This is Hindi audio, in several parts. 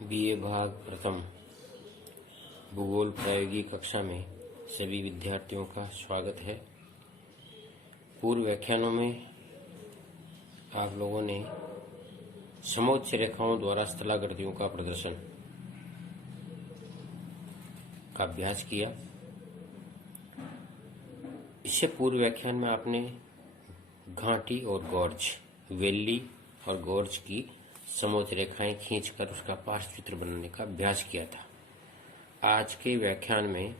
बीए भाग प्रथम भूगोल प्रायोगिक कक्षा में सभी विद्यार्थियों का स्वागत है। पूर्व व्याख्यानों में आप लोगों ने समोच्च रेखाओं द्वारा स्थलाकृतियों का प्रदर्शन का अभ्यास किया। इससे पूर्व व्याख्यान में आपने घाटी और गोर्ज, वैली और गोर्ज की समोच्च रेखाएं खींचकर उसका पार्श्वचित्र बनाने का अभ्यास किया था। आज के व्याख्यान में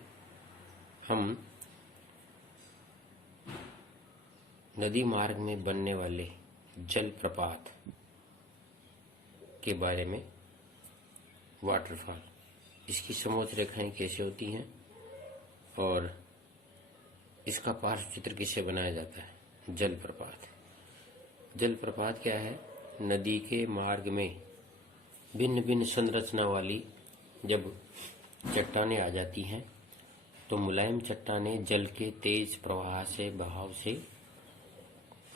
हम नदी मार्ग में बनने वाले जलप्रपात के बारे में, वाटरफॉल, इसकी समोच्च रेखाएं कैसे होती हैं और इसका पार्श्वचित्र किससे बनाया जाता है। जलप्रपात क्या है? नदी के मार्ग में भिन्न भिन्न संरचना वाली जब चट्टानें आ जाती हैं तो मुलायम चट्टानें जल के तेज प्रवाह से, बहाव से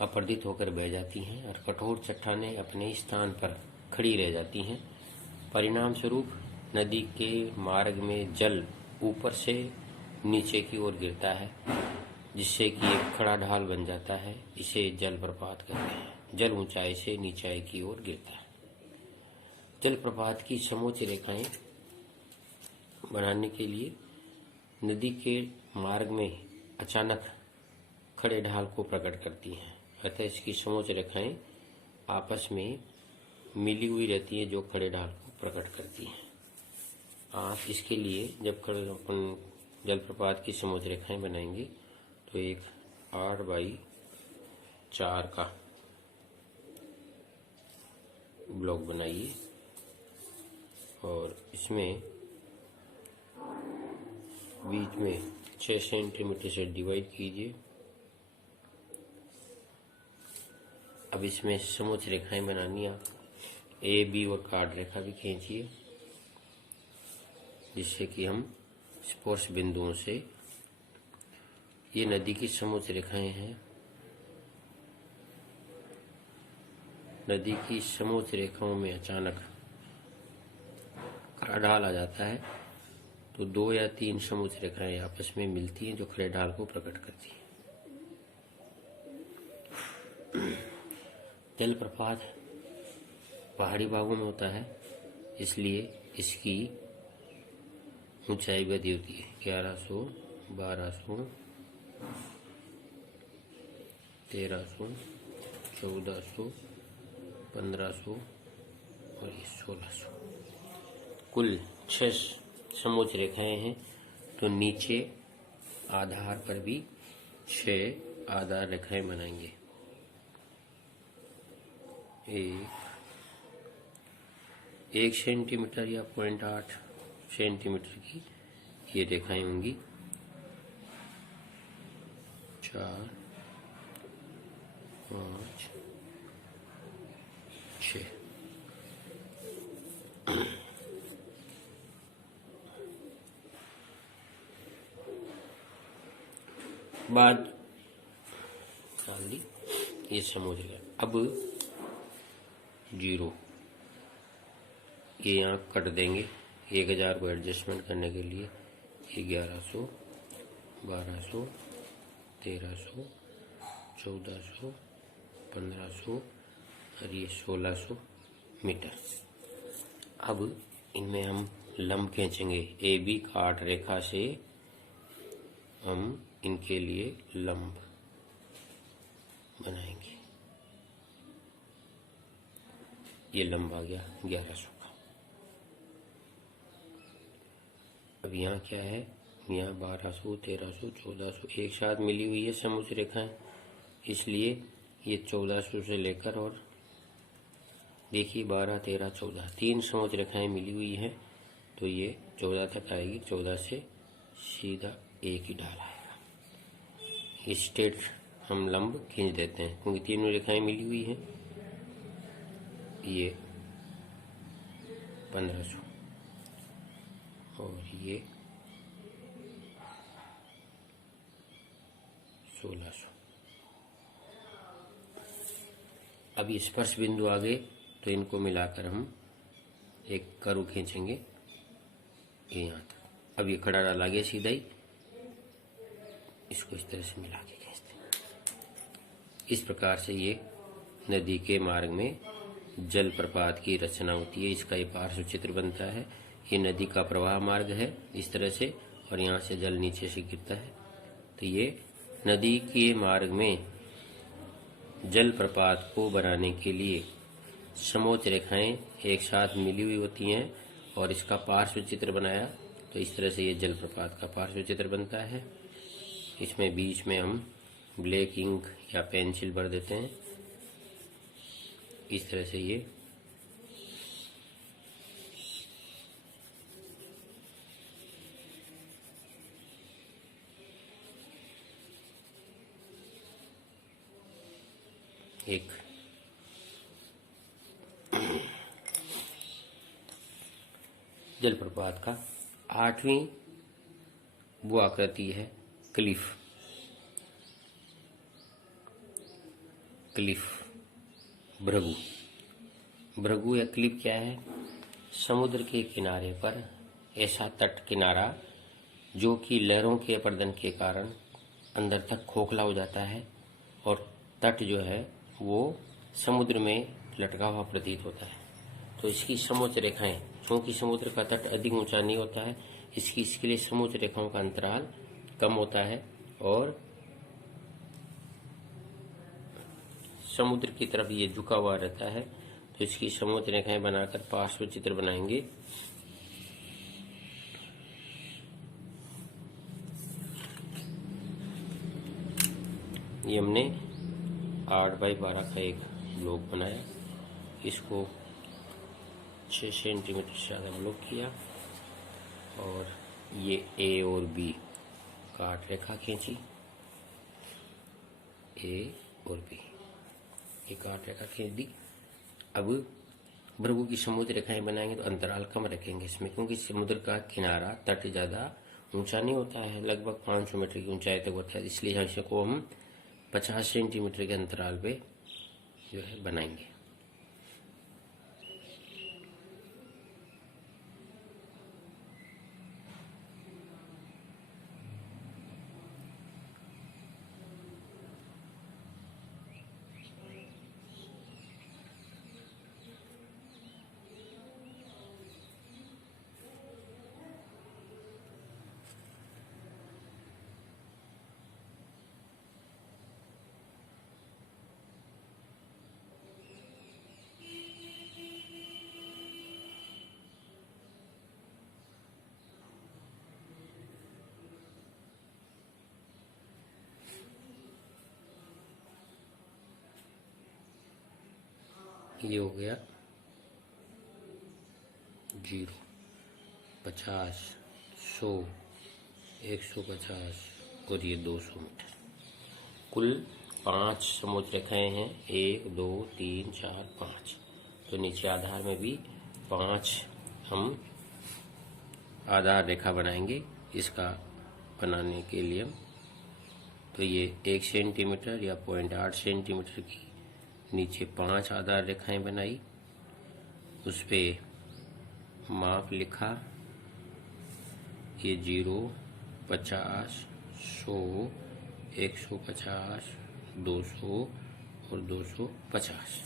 अपरदित होकर बह जाती हैं और कठोर चट्टानें अपने स्थान पर खड़ी रह जाती हैं। परिणाम स्वरूप नदी के मार्ग में जल ऊपर से नीचे की ओर गिरता है, जिससे कि एक खड़ा ढाल बन जाता है। इसे जलप्रपात कहते हैं। जल ऊंचाई से नीचाई की ओर गिरता है। जलप्रपात की समोच्च रेखाएं बनाने के लिए नदी के मार्ग में अचानक खड़े ढाल को प्रकट करती हैं। अतः इसकी समोच्च रेखाएं आपस में मिली हुई रहती हैं, जो खड़े ढाल को प्रकट करती हैं। आप इसके लिए जब अपन जलप्रपात की समोच्च रेखाएं बनाएंगे तो एक 8x4 का ब्लॉक बनाइए और इसमें बीच में 6 सेंटीमीटर से डिवाइड कीजिए। अब इसमें समोच्च रेखाएं बनानी है। ए, बी और काट रेखा भी खींचिए, जिससे कि हम स्पर्श बिंदुओं से, ये नदी की समोच्च रेखाएं हैं। नदी की समोच्च रेखाओं में अचानक खड़ा ढाल आ जाता है तो 2 या 3 समोच्च रेखाएं आपस में मिलती हैं, जो खड़े ढाल को प्रकट करती हैं। जलप्रपात पहाड़ी भागों में होता है, इसलिए इसकी ऊंचाई बढ़ी होती है। 1100, 1200, 1300, 1400, 1500 और ये 1600, कुल 6 समोच्च रेखाएं हैं। तो नीचे आधार पर भी 6 आधार रेखाएं बनाएंगे। 1 सेंटीमीटर या 0.8 सेंटीमीटर की ये रेखाएं होंगी। 4, 5, 6। बाद डाल दी ये समझ गया। अब 0 ये यहाँ कट देंगे 1000 को एडजस्टमेंट करने के लिए। ये 1100, 1200, 1300, 1400, 1500 और ये 1600 मीटर। अब इनमें हम लंब खींचेंगे। ए बी काट रेखा से हम इनके लिए लंब बनाएंगे। ये लंब आ गया 1100 का। अब यहाँ क्या है? यहाँ 1200, 1300, 1400 एक साथ मिली हुई है समोच्च रेखाएं, इसलिए ये 1400 से लेकर और देखिए 12, 13, 14 3 समोच्च रेखाएं मिली हुई हैं, तो ये 14 तक आएगी। 14 से सीधा एक ही ढाल आएगा। स्ट्रेट हम लंब खींच देते हैं क्योंकि तीनों रेखाएं मिली हुई हैं। ये 1500 और ये 1600। अब स्पर्श बिंदु आ गए तो इनको मिलाकर हम एक कर्व खींचेंगे ये यहाँ तक। अब ये खड़ा डाला गया सीधा ही, इसको इस तरह से मिला के खींचते हैं। इस प्रकार से ये नदी के मार्ग में जल प्रपात की रचना होती है। इसका ये पार्श्व चित्र बनता है। ये नदी का प्रवाह मार्ग है इस तरह से, और यहाँ से जल नीचे से गिरता है। तो ये नदी के मार्ग में जल प्रपात को बनाने के लिए समोच्च रेखाएं एक साथ मिली हुई होती हैं और इसका पार्श्व चित्र बनाया, तो इस तरह से ये जल प्रपात का पार्श्व चित्र बनता है। इसमें बीच में हम ब्लैक इंक या पेंसिल भर देते हैं। इस तरह से ये एक जलप्रपात का 8वीं वो आकृति है क्लिफ। भृगु या क्लिफ क्या है? समुद्र के किनारे पर ऐसा तट किनारा जो कि लहरों के अपर्दन के कारण अंदर तक खोखला हो जाता है और तट जो है वो समुद्र में लटका हुआ प्रतीत होता है। तो इसकी समोच्च रेखाएं, क्योंकि समुद्र का तट अधिक ऊंचा नहीं होता है, इसके लिए समोच्च रेखाओं का अंतराल कम होता है और समुद्र की तरफ ये झुका हुआ रहता है। तो इसकी समोच्च रेखाएं बनाकर पार्श्व चित्र बनाएंगे। ये हमने 8x12 का एक ब्लॉक बनाया, इसको 6 सेंटीमीटर से ज़्यादा ब्लॉक किया और ये ए और बी काट रेखा खींची, ए और बी ये काट रेखा खींच दी। अब भृगु की समुद्र रेखाएं बनाएंगे तो अंतराल कम रखेंगे इसमें, क्योंकि समुद्र का किनारा तट ज़्यादा ऊंचा नहीं होता है, लगभग 500 मीटर की ऊंचाई तक होता है। इसलिए इसको हम 50 सेंटीमीटर के अंतराल पे जो है बनाएंगे। ये हो गया 0, 50, 100, 150 और ये 200 मीटर। कुल 5 समोच्च रेखाएं हैं, 1, 2, 3, 4, 5। तो नीचे आधार में भी 5 हम आधार रेखा बनाएंगे। इसका बनाने के लिए तो ये 1 सेंटीमीटर या 0.8 सेंटीमीटर की नीचे 5 आधार रेखाएं बनाई, उस पे माप लिखा, ये 0, 50, 100, 150, 200 और 250।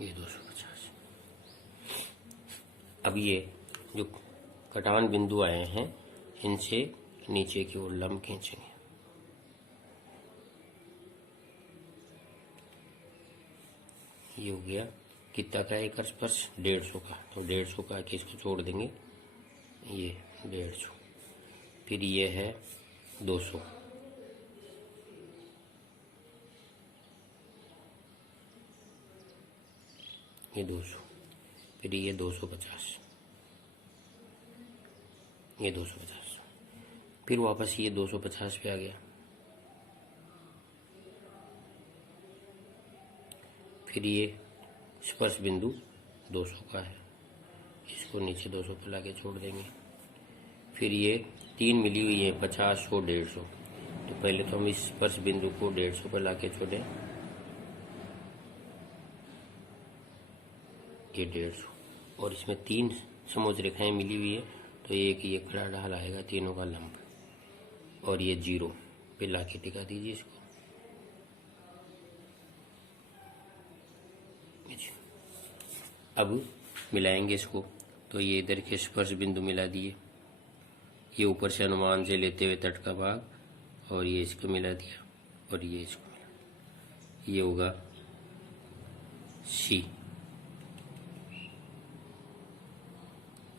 ये 250। अब ये जो कटान बिंदु आए हैं इनसे नीचे की ओर लंब खींचेंगे। ये हो गया कितना का एक स्पर्श? 150 का। तो 150 का कि इसको छोड़ देंगे, ये 150। फिर ये है 200, ये 200। फिर ये 250, ये 250। फिर वापस ये 250 पे आ गया। फिर ये स्पर्श बिंदु 200 का है, इसको नीचे 200 पे लाके छोड़ देंगे। फिर ये 3 मिली हुई है 50, 100, 150। तो पहले तो हम इस स्पर्श बिंदु को 150 पर लाके छोड़ें, ये 150, और इसमें 3 समोच्च रेखाएं मिली हुई है, तो एक ये खड़ा ढाल आएगा तीनों का लंब, और ये 0 पे लाके टिका दीजिए इसको। अब मिलाएंगे इसको, तो ये इधर के स्पर्श बिंदु मिला दिए, ये ऊपर से अनुमान से लेते हुए तट का भाग, और ये इसको मिला दिया, और ये इसको मिला, ये होगा C,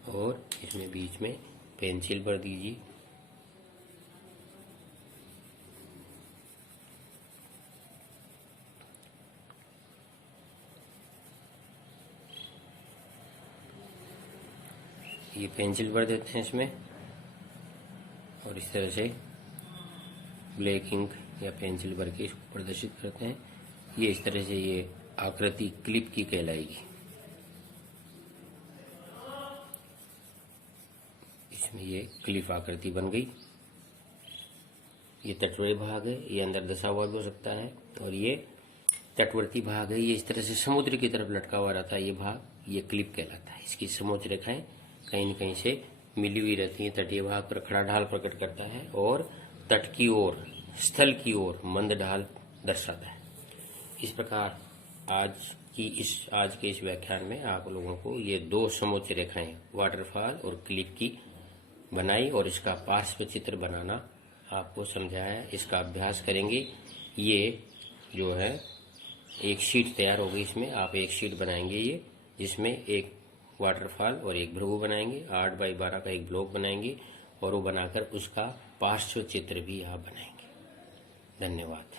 और इसमें बीच में पेंसिल भर दीजिए। ये पेंसिल भर देते हैं इसमें, और इस तरह से ब्लैक इंक या पेंसिल भर के इसको प्रदर्शित करते हैं। ये इस तरह से ये आकृति क्लिप की कहलाएगी। इसमें ये क्लिप आकृति बन गई। ये तटवर्ती भाग है, ये अंदर दशा हुआ भी हो सकता है, और ये तटवर्ती भाग है, ये इस तरह से समुद्र की तरफ लटका हुआ रहता है। ये भाग, ये क्लिप कहलाता है। इसकी समोच्च रेखाएं कहीं न कहीं से मिली हुई रहती है। तटीय भाग पर खड़ा ढाल प्रकट करता है, और तट की ओर, स्थल की ओर मंद ढाल दर्शाता है। इस प्रकार आज के इस व्याख्यान में आप लोगों को ये 2 समोच्च रेखाएं वाटरफॉल और क्लिप की बनाई, और इसका पार्श्व चित्र बनाना आपको समझाया। इसका अभ्यास करेंगे। ये जो है एक शीट तैयार होगी, इसमें आप एक शीट बनाएंगे, ये जिसमें एक वाटरफॉल और एक भृगु बनाएंगे, 8 बाई 12 का एक ब्लॉक बनाएंगे, और वो बनाकर उसका पार्श्व चित्र भी आप बनाएंगे। धन्यवाद।